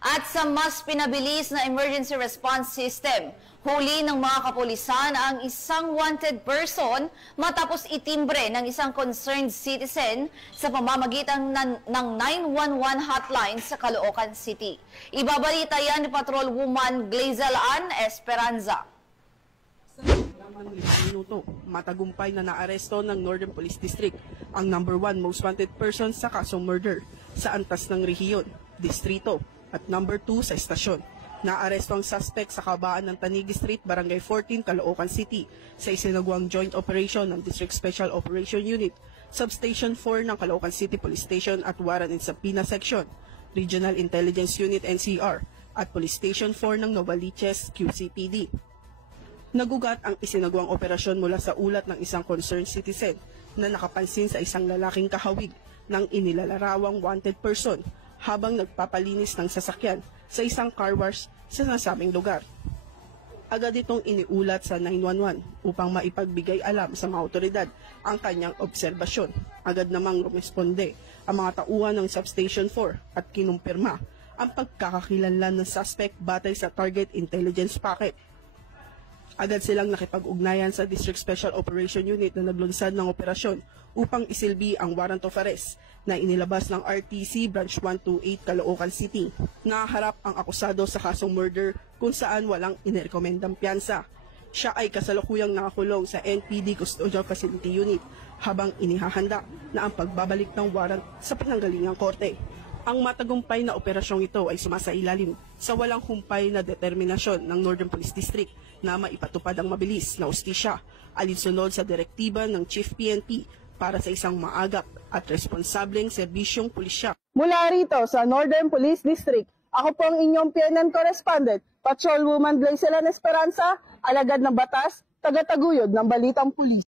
At sa mas pinabilis na emergency response system, huli ng mga kapulisan ang isang wanted person matapos itimbre ng isang concerned citizen sa pamamagitan ng 911 hotline sa Caloocan City. Ibabalita yan ni Patrolwoman Glazel Ann Esperanza. Minuto, matagumpay na naaresto ng Northern Police District ang #1 most wanted person sa kasong murder sa antas ng rehiyon, distrito at #2 sa estasyon. Naaresto ang suspect sa kabaan ng Tanigi Street, Barangay 14, Caloocan City sa isinagawang joint operation ng District Special Operation Unit, Substation 4 ng Caloocan City Police Station at Waran and Sapina Section, Regional Intelligence Unit NCR at Police Station 4 ng Novaliches QCPD. Nagugat ang isinagawang operasyon mula sa ulat ng isang concerned citizen na nakapansin sa isang lalaking kahawig ng inilarawang wanted person habang nagpapalinis ng sasakyan sa isang car wash sa nasabing lugar. Agad itong iniulat sa 911 upang maipagbigay alam sa mga otoridad ang kanyang obserbasyon. Agad namang rumesponde ang mga tauhan ng Substation 4 at kinumpirma ang pagkakakilanlan ng suspect batay sa target intelligence packet. Agad silang nakipag-ugnayan sa District Special Operation Unit na naglunsad ng operasyon upang isilbi ang warrant of arrest na inilabas ng RTC Branch 128 Caloocan City. Naharap ang akusado sa kasong murder kung saan walang inirekomendang piyansa. Siya ay kasalukuyang nakakulong sa NPD Custodial Facility Unit habang inihahanda na ang pagbabalik ng warrant sa pinanggalingang korte. Ang matagumpay na operasyong ito ay sumasailalim sa walang humpay na determinasyon ng Northern Police District na maipatupad ang mabilis na ustisya alinsunod sa direktiba ng Chief PNP para sa isang maagap at responsableng serbisyong pulisya. Mula rito sa Northern Police District, ako po ang inyong PNN correspondent, Patrolwoman Glazel Ann Esperanza, alagad ng batas, tagataguyod ng balitang pulis.